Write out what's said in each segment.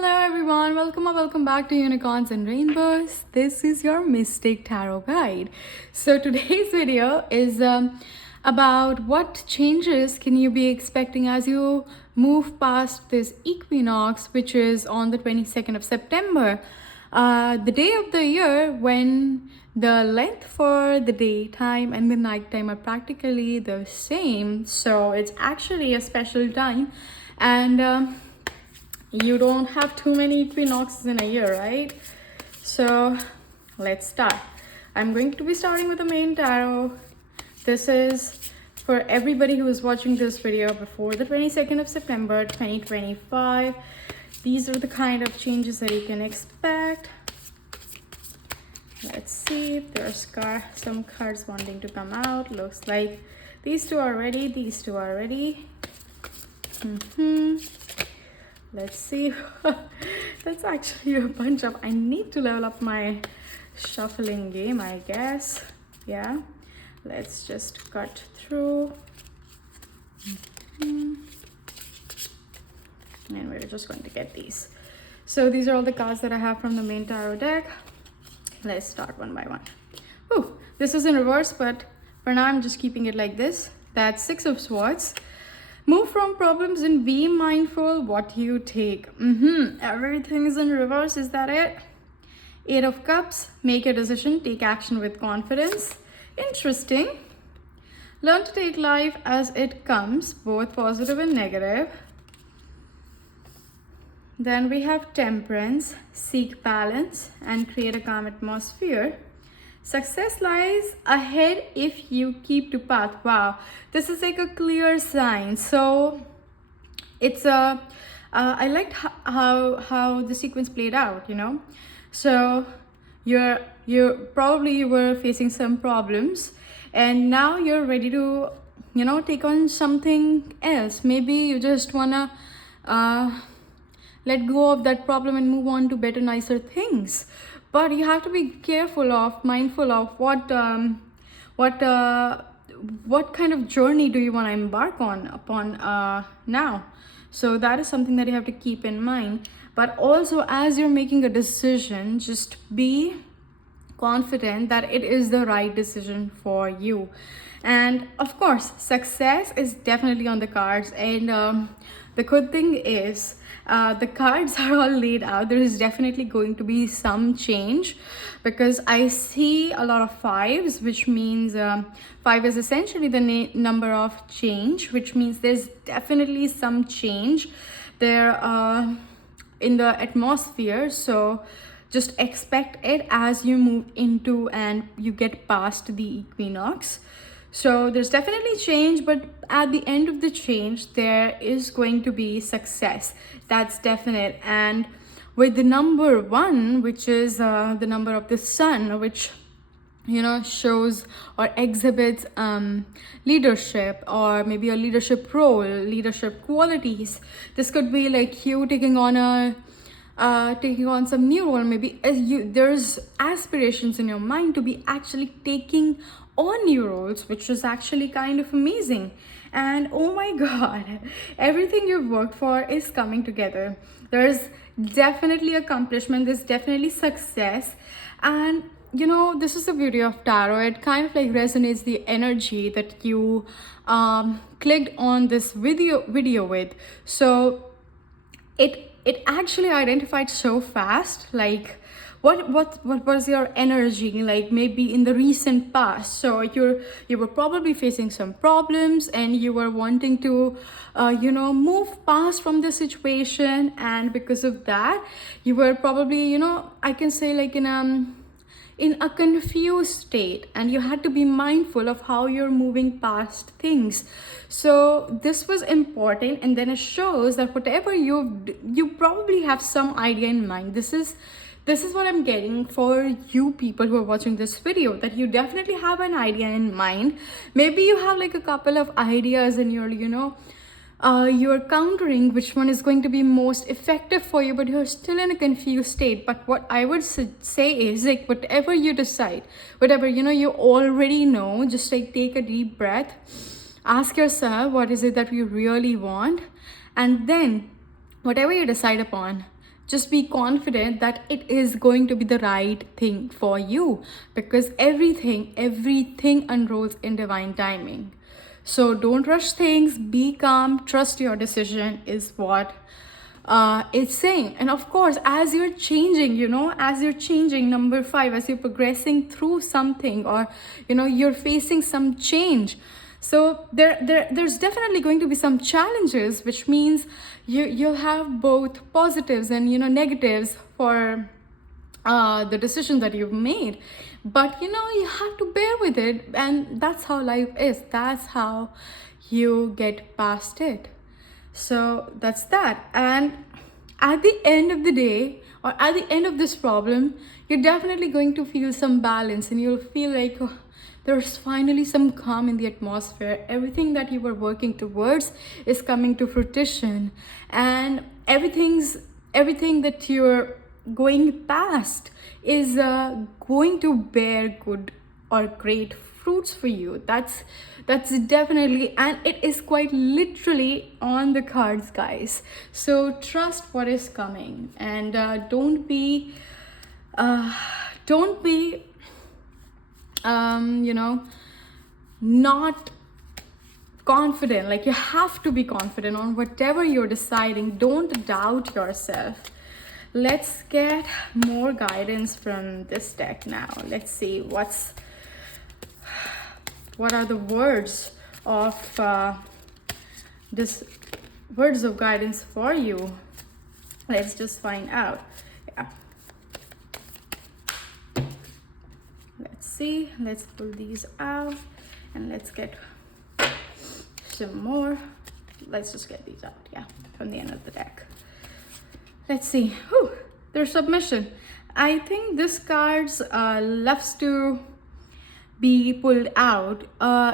Hello everyone, welcome or welcome back to Unicorns and Rainbows. This is your Mystic Tarot Guide. So today's video is about what changes can you be expecting as you move past this equinox, which is on the 22nd of September, the day of the year when the length for the daytime and the nighttime are practically the same. So it's actually a special time, and you don't have too many equinoxes in a year, right? So let's start. I'm going to be starting with the main tarot. This is for everybody who is watching this video before the 22nd of September 2025. These are the kind of changes that you can expect. Let's see if there's some cards wanting to come out. Looks like these two are ready. These two are ready. Let's see. That's actually a bunch of, I need to level up my shuffling game, I guess. Yeah, let's just cut through. And we're just going to get these. So these are all the cards that I have from the main tarot deck. Let's start one by one. Ooh, this is in reverse, but for now I'm just keeping it like this. That's Six of Swords. Move from problems and be mindful what you take. Everything is in reverse. Is that it? Eight of Cups. Make a decision. Take action with confidence. Interesting. Learn to take life as it comes, both positive and negative. Then we have Temperance. Seek balance and create a calm atmosphere. Success lies ahead if you keep to path. Wow, this is like a clear sign. So it's I liked how the sequence played out, you know. So you probably were facing some problems, and now you're ready to, you know, take on something else. Maybe you just wanna let go of that problem and move on to better, nicer things. But you have to be mindful of what kind of journey do you want to embark upon now. So that is something that you have to keep in mind. But also, as you're making a decision, just be confident that it is the right decision for you. And of course, success is definitely on the cards. And the good thing is, the cards are all laid out. There is definitely going to be some change, because I see a lot of fives, which means five is essentially the number of change, which means there's definitely some change there in the atmosphere. So just expect it as you move into and you get past the equinox. So there's definitely change, but at the end of the change, there is going to be success. That's definite. And with the number one, which is the number of the sun, which, you know, shows or exhibits leadership, or maybe a leadership role, leadership qualities. This could be like you taking on some new role. Maybe there's aspirations in your mind to be actually taking on new roles, which is actually kind of amazing. And oh my god, everything you've worked for is coming together. There's definitely accomplishment, there's definitely success. And you know, this is the beauty of tarot. It kind of like resonates the energy that you clicked on this video with. So it actually identified so fast, like what was your energy like, maybe in the recent past. So you were probably facing some problems, and you were wanting to you know, move past from the situation, and because of that you were probably, you know, I can say like in a confused state, and you had to be mindful of how you're moving past things. So this was important, and then it shows that whatever you probably have some idea in mind. This is what I'm getting for you people who are watching this video, that you definitely have an idea in mind. Maybe you have like a couple of ideas and you're, you know, you're countering which one is going to be most effective for you, but you're still in a confused state. But what I would say is, like, whatever you decide, whatever, you know, you already know, just like take a deep breath, ask yourself what is it that you really want, and then whatever you decide upon, just be confident that it is going to be the right thing for you, because everything unrolls in divine timing. So don't rush things, be calm, trust your decision is what it's saying. And of course, as you're changing, as you're changing, number 5, as you're progressing through something, or you're facing some change, so there's definitely going to be some challenges, which means you'll have both positives and negatives for the decision that you've made. But you have to bear with it, and that's how life is. That's how you get past it. So that's that. And at the end of the day, or at the end of this problem, you're definitely going to feel some balance, and you'll feel like, oh, there's finally some calm in the atmosphere. Everything that you were working towards is coming to fruition, and everything that you're going past is going to bear good or great fruits for you. That's definitely, and it is quite literally on the cards, guys. So trust what is coming, and don't be not confident. Like, you have to be confident on whatever you're deciding. Don't doubt yourself. Let's get more guidance from this deck now. Let's see what are the words of words of guidance for you. Let's just find out. Yeah. Let's see. Let's pull these out, and let's get some more. Let's just get these out, yeah, from the end of the deck. Let's see. Whew, there's submission. I think this card's loves to be pulled out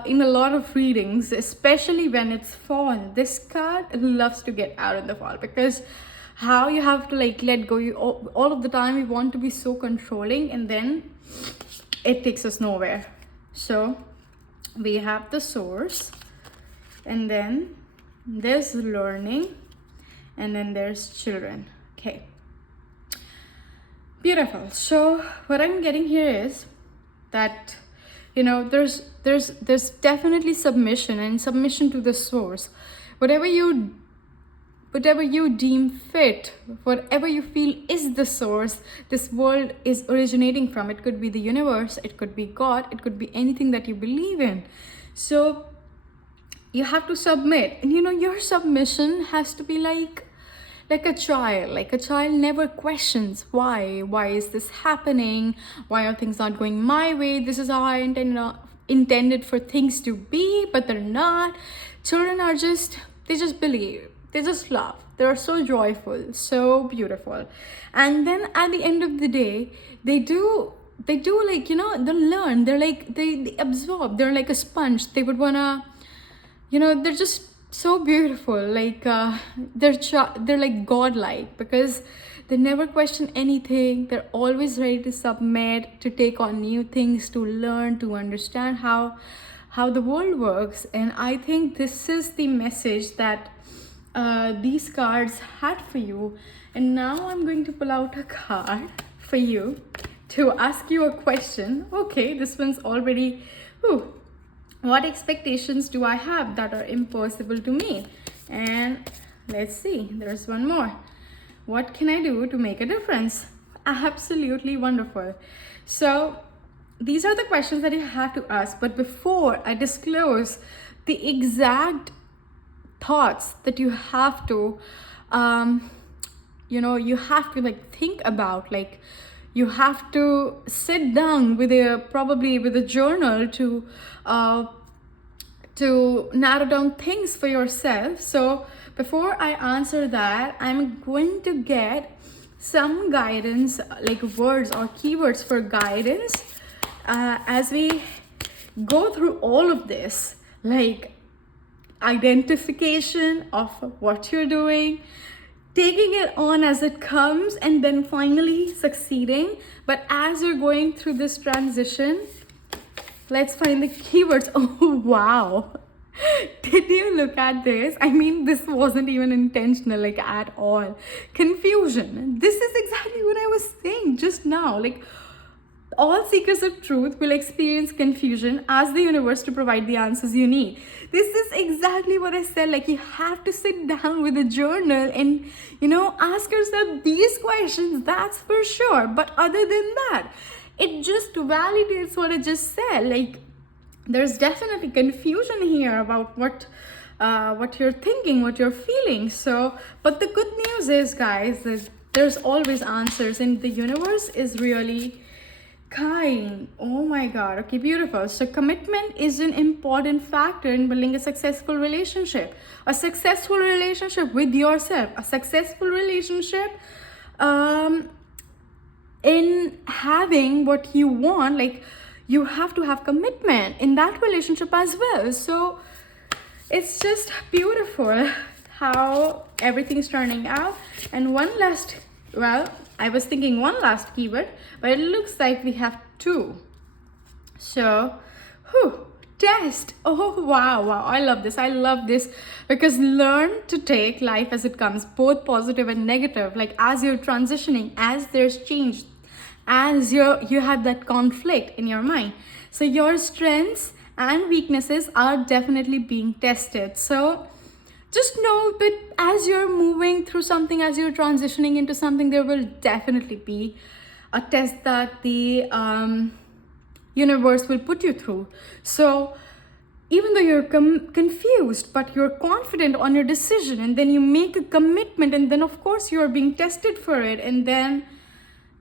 in a lot of readings, especially when it's fall. This card loves to get out in the fall, because how you have to like let go. You all of the time we want to be so controlling, and then it takes us nowhere. So we have the source, and then there's learning, and then there's children. Okay, beautiful. So what I'm getting here is that there's definitely submission, and submission to the source. Whatever you deem fit, whatever you feel is the source this world is originating from. It could be the universe, it could be God, it could be anything that you believe in. So you have to submit, and your submission has to be like a child. Like a child never questions why is this happening, why are things not going my way, this is how I intended for things to be, but they're not. Children are they just believe, they just love, they're so joyful, so beautiful. And then at the end of the day, they do like, they learn, they're like, they absorb, they're like a sponge. They would wanna, they're just so beautiful. Like they're like godlike, because they never question anything. They're always ready to submit, to take on new things, to learn, to understand how the world works. And I think this is the message that these cards had for you. And now I'm going to pull out a card for you to ask you a question. Okay, this one's already, what expectations do I have that are impossible to me? And let's see, there's one more. What can I do to make a difference? Absolutely wonderful. So these are the questions that you have to ask. But before I disclose the exact thoughts that you have to, you have to like think about, like you have to sit down with a journal to narrow down things for yourself. So before I answer that, I'm going to get some guidance, like words or keywords for guidance as we go through all of this, like identification of what you're doing, taking it on as it comes, and then finally succeeding. But as you're going through this transition, let's find the keywords. Oh, wow. Did you look at this? I mean, this wasn't even intentional, like at all. Confusion. This is exactly what I was saying just now. Like, all seekers of truth will experience confusion, ask the universe to provide the answers you need. This is exactly what I said. Like, you have to sit down with a journal and, ask yourself these questions. That's for sure. But other than that, it just validates what I just said. Like, there's definitely confusion here about what you're thinking, what you're feeling. So, but the good news is, guys, that there's always answers, and the universe is really kind. Oh my god. Okay, beautiful. So commitment is an important factor in building a successful relationship with yourself, a successful relationship in having what you want. Like, you have to have commitment in that relationship as well. So it's just beautiful how everything's turning out. And I was thinking one last keyword, but it looks like we have two. So, test. Oh, wow. I love this because learn to take life as it comes, both positive and negative. Like, as you're transitioning, as there's change, as you have that conflict in your mind. So your strengths and weaknesses are definitely being tested. So just know that as you're moving through something, as you're transitioning into something, there will definitely be a test that the universe will put you through. So even though you're confused, but you're confident on your decision, and then you make a commitment, and then of course you're being tested for it, and then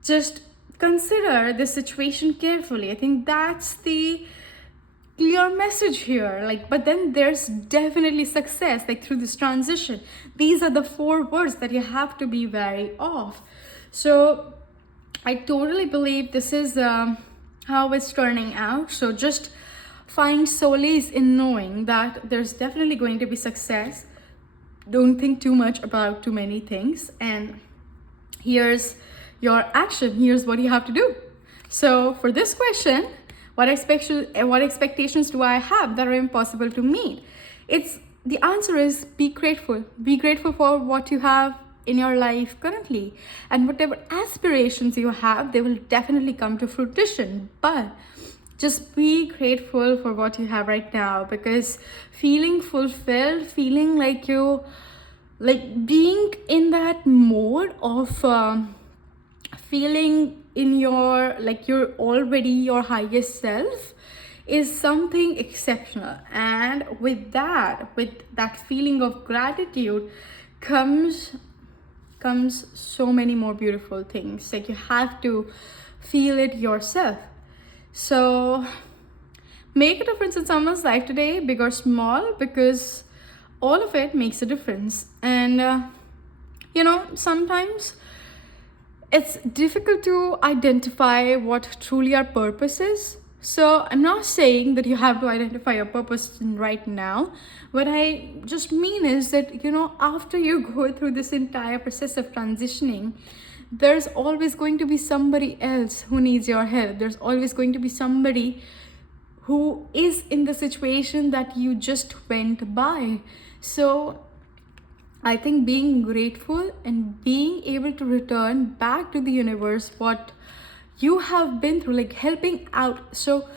just consider the situation carefully. I think that's the clear message here. Like, but then there's definitely success, like through this transition. These are the 4 words that you have to be wary of. So I totally believe this is how it's turning out. So just find solace in knowing that there's definitely going to be success. Don't think too much about too many things, and here's your action. Here's what you have to do. So for this question, what expectations do I have that are impossible to meet? The answer is be grateful. Be grateful for what you have in your life currently, and whatever aspirations you have, they will definitely come to fruition. But just be grateful for what you have right now, because feeling fulfilled, feeling like being in that mode of feeling in your, like, you're already your highest self, is something exceptional. And with that feeling of gratitude comes so many more beautiful things. Like, you have to feel it yourself. So make a difference in someone's life today, big or small, because all of it makes a difference. And sometimes it's difficult to identify what truly our purpose is. So I'm not saying that you have to identify your purpose right now. What I just mean is that, after you go through this entire process of transitioning, there's always going to be somebody else who needs your help. There's always going to be somebody who is in the situation that you just went by. So I think being grateful and being able to return back to the universe what you have been through, like helping out. So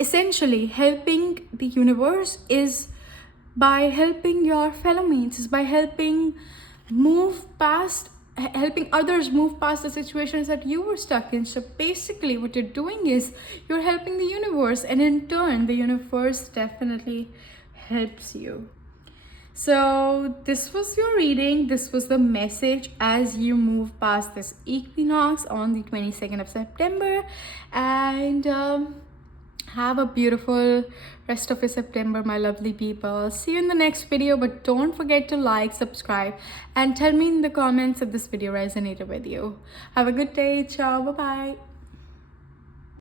essentially helping the universe is by helping your fellow mates, is by helping others move past the situations that you were stuck in. So basically what you're doing is you're helping the universe, and in turn the universe definitely helps you. So this was your reading. This was the message as you move past this equinox on the 22nd of September. And have a beautiful rest of your September, my lovely people. See you in the next video, but don't forget to like, subscribe, and tell me in the comments if this video resonated with you. Have a good day. Ciao. Bye-bye.